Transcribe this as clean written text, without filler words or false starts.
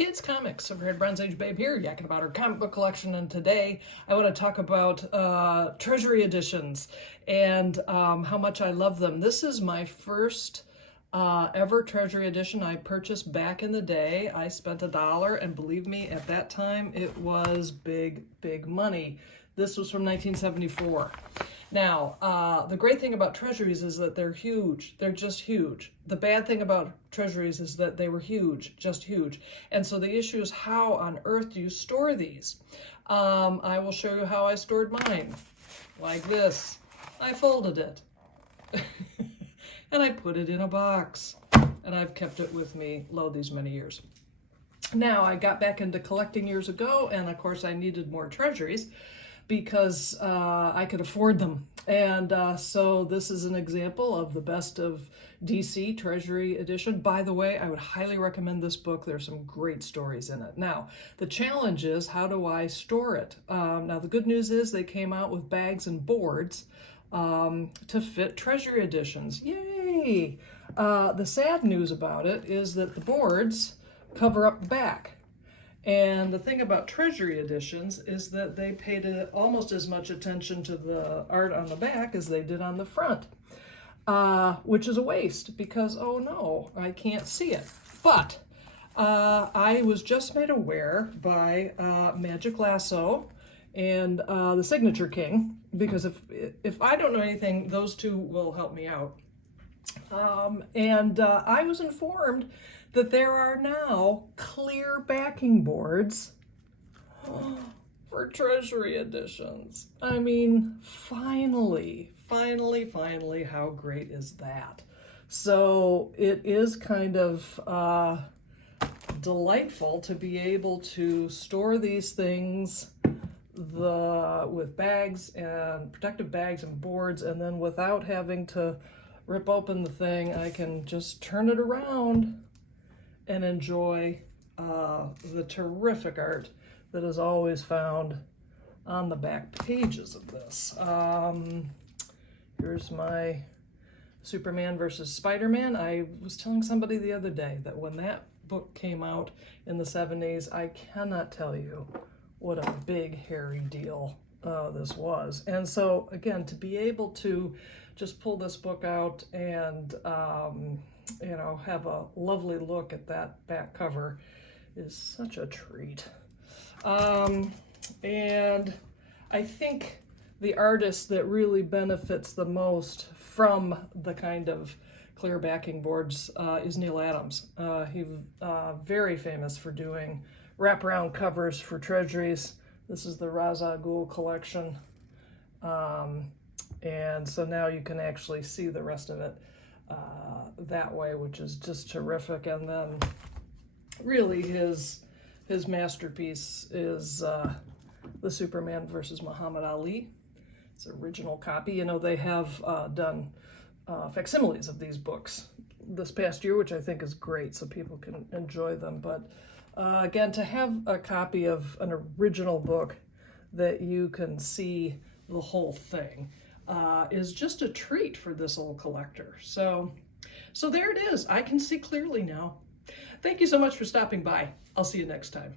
kids, comics. Overhead Bronze Age Babe here, yakking about our comic book collection, and today I want to talk about Treasury Editions and how much I love them. This is my first ever Treasury Edition I purchased back in the day. I spent $1, and believe me, at that time it was big money. This was from 1974. Now, the great thing about treasuries is that they're huge. They're just huge. The bad thing about treasuries is that they were huge, just huge. And so the issue is, how on earth do you store these? I will show you how I stored mine. Like this. I folded it. And I put it in a box. And I've kept it with me, lo, these many years. Now, I got back into collecting years ago, and of course I needed more treasuries, because I could afford them. And so this is an example of the best of DC Treasury Edition. By the way, I would highly recommend this book. There's some great stories in it. Now, the challenge is, how do I store it? Now, the good news is they came out with bags and boards to fit Treasury Editions. Yay! The sad news about it is that the boards cover up the back. And the thing about Treasury Editions is that they paid almost as much attention to the art on the back as they did on the front, which is a waste because, oh no, I can't see it. But I was just made aware by Magic Lasso and the Signature King, because if I don't know anything, those two will help me out. I was informed that there are now clear backing boards for Treasury Editions. I mean, finally, how great is that? So it is kind of delightful to be able to store these things with bags and protective bags and boards, and then without having to rip open the thing, I can just turn it around and enjoy the terrific art that is always found on the back pages of this. Here's my Superman versus Spider-Man. I was telling somebody the other day that when that book came out in the 70s, I cannot tell you what a big, hairy deal this was. And so, again, to be able to just pull this book out and you know, have a lovely look at that back cover is such a treat. And I think the artist that really benefits the most from the kind of clear backing boards is Neil Adams. He's very famous for doing wraparound covers for treasuries. This is the Ra's al Ghul collection. And so now you can actually see the rest of it that way, which is just terrific. And then really his masterpiece is the Superman versus Muhammad Ali. It's an original copy. You know, they have done facsimiles of these books this past year, which I think is great, so people can enjoy them. But again, to have a copy of an original book that you can see the whole thing is just a treat for this old collector. So there it is. I can see clearly now. Thank you so much for stopping by. I'll see you next time.